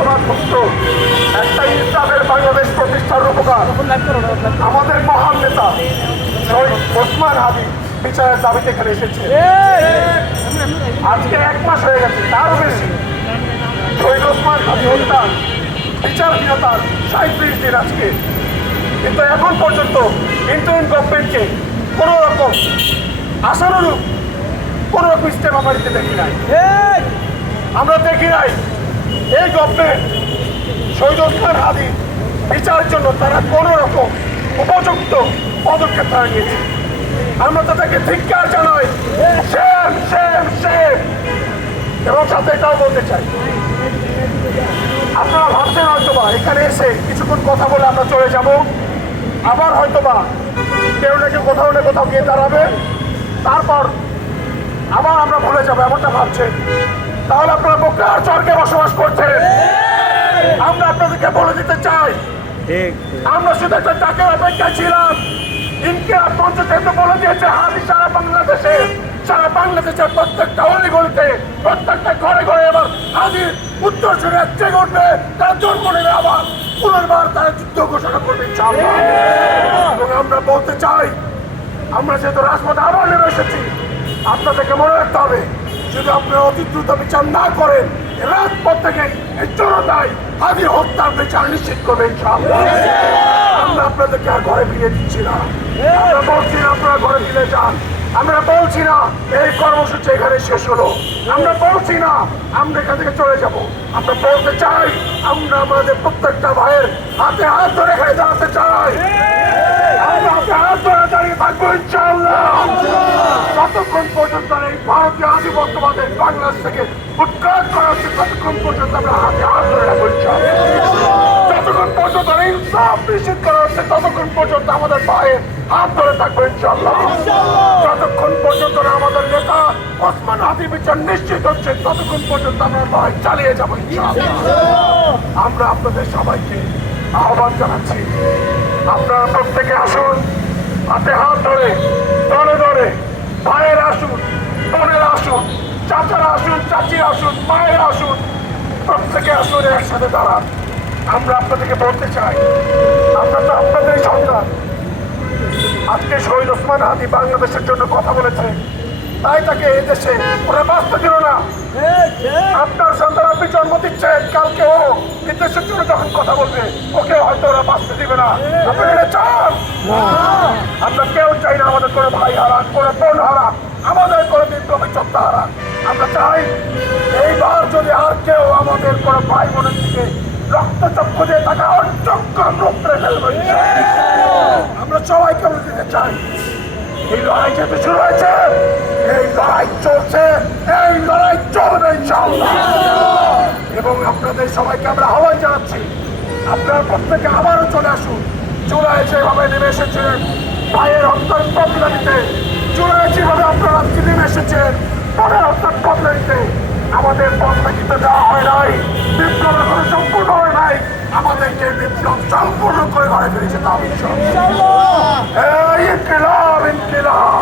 মতবাদ মুক্ত একটা ইসলামের বাংলাদেশ প্রতিষ্ঠার উপকার আমাদের মহান নেতা শহীদ ওসমান হাদি বিচারের দাবিতে এখানে এসেছে। আজকে 1 মাস হয়ে গেছে, তারও বেশি। শহীদ ওসমান হাদি হত্যার বিচারহীনতার 37 দিন আজকে, কিন্তু এখন পর্যন্ত ইন্টারিম গভর্নমেন্টকে কোনো রকম আশানুরূপ কোনো রকম স্টেপ আমরা নিতে দেখি নাই। আমরা দেখি নাই এই গভর্নমেন্ট শহীদ ওসমান হাদি বিচারের জন্য তারা কোনো রকম উপযুক্ত পদক্ষেপ তারা নিয়েছে। আমরা তাদেরকে ধিক্কার জানাই, শেম শেম শেম। এবং সাথে এটাও বলতে চাই, আপনারা ভাবছেন হয়তোবা এখানে এসে কিছুক্ষণ কথা বলে আমরা চলে যাব, আবার হয়তোবা কেউ না কেউ কোথাও না কোথাও গিয়ে দাঁড়াবে, তারপর আবার আমরা ভুলে যাবো, এমনটা ভাবছেন। তাহলে আপনারা বোকার চরকে বসবাস করছেন। আমরা আপনাদেরকে বলে দিতে চাই, আমরা শুধু একটা ডাকের অপেক্ষা ছিলাম। ইনকিলাব মঞ্চ থেকে বলে দিয়েছে হাদি সারা বাংলাদেশের প্রত্যেকটা অলিগলিতে, প্রত্যেকটা ঘরে ঘরে এবার হাদির উত্তর সুরে জেগে উঠবে, তারা জন্ম নেবে, আবার পুনর্বার তারা যুদ্ধ ঘোষণা করবে ইনশাআল্লাহ। এবং আমরা বলতে চাই, আমরা যেহেতু রাজপথে আবার নেমে এসেছি, আপনাদেরকে মনে রাখতে হবে, যদি আপনারা অতি দ্রুত বিচার না করেন, রাজপথ থেকে এই জনতায় হাদি হত্যার বিচার নিশ্চিত করবে ইনশাআল্লাহ। আমরা আপনাদেরকে আর ঘরে ফিরিয়ে দিচ্ছি না, আমরা বলছি না আপনারা ঘরে ফিরে যান, আমরা বলছি না এই কর্মসূচি এখানে শেষ হলো, আমরা বলছি না আমরা এখান থেকে চলে যাব। আমরা বলতে চাই, আমরা আমাদের প্রত্যেকটা ভাইয়ের হাতে হাত ধরে এখানে দাঁড়াতে চাই, আমরা হাতে হাত ধরে দাঁড়িয়ে থাকবো ইনশাআল্লাহ, যতক্ষণ পর্যন্ত এই ভারতীয় আধিপত্যবাদের বাংলাদেশ থেকে উৎখাত করা হচ্ছে, ততক্ষণ পর্যন্ত আমরা হাতে হাত ধরে রাখবো ইনশাআল্লাহ। যতক্ষণ পর্যন্ত ইনসাফ নিশ্চিত করা হচ্ছে, ততক্ষণ পর্যন্ত আমাদের ভাইয়ের হাত ধরে থাকবো ইনশাআল্লাহ। যতক্ষণ পর্যন্ত আমাদের নেতা ওসমান হাদি বিচার নিশ্চিত হচ্ছে, ততক্ষণ পর্যন্ত আমরা লড়াই চালিয়ে যাবো ইনশাআল্লাহ। আমরা আপনাদের সবাইকে আহ্বান জানাচ্ছি, আপনারা প্রত্যেকে আসুন, হাতে হাত ধরে, দলে দলে, ভাইয়েরা আসুন, বোনেরা আসুন, চাচারা আসুন, চাচিরা আসুন, মায়েরা আসুন, প্রত্যেকে আসুন, একসাথে দাঁড়ান। আমরা আপনাদেরকে বলতে চাই, আমরা তো আপনাদেরই সন্তান। আজকে শহীদ ওসমান হাদি বাংলাদেশের জন্য কথা বলেছে, তাই তাকে এই দেশে ওরা বাঁচতে দিল না। আপনার সন্তান আপনি জন্ম দিচ্ছেন, কালকে ও এই দেশের জন্য যখন কথা বলবে, ওকে হয়তো ওরা বাঁচতে দিবে না। আপনারা এটা চান? আমরা কেউ চাই না আমাদের কোনো ভাই হারান, কোনো বোন হারান, আমাদের কোনো বিপ্লবী যোদ্ধা হারান। আমরা চাই এইবার যদি আর কেউ আমাদের কোনো ভাই বোনের দিকে রক্তচক্ষু দিয়ে তাকে অযোগ্য রূপে ফেলবে। আমরা সবাইকে বলে দিতে চাই, এই লড়াই যেহেতু শুরু হয়েছে, এই লড়াই চলছে, এই লড়াই চলবে ইনশাআল্লাহ। এবং আপনাদের সবাইকে আমরা আহ্বান জানাচ্ছি, আপনারা প্রত্যেকে আবারও চলে আসুন। জুলাই যেভাবে নেমে এসেছিলেন ভাইয়ের হত্যার বদলা নিতে, জুলাই যেভাবে আপনারা আজকে নেমে এসেছেন পরের হত্যার বদলা নিতে, আমাদের বদলা কিন্তু দেওয়া হয় নাই, বিপ্লব এখনো সম্পূর্ণ হয় নাই, আমাদেরকে বিপ্লব সম্পূর্ণ করে ঘরে ফিরে যেতে হবে ইনশাআল্লাহ। ইনকিলাব ইনকিলাব।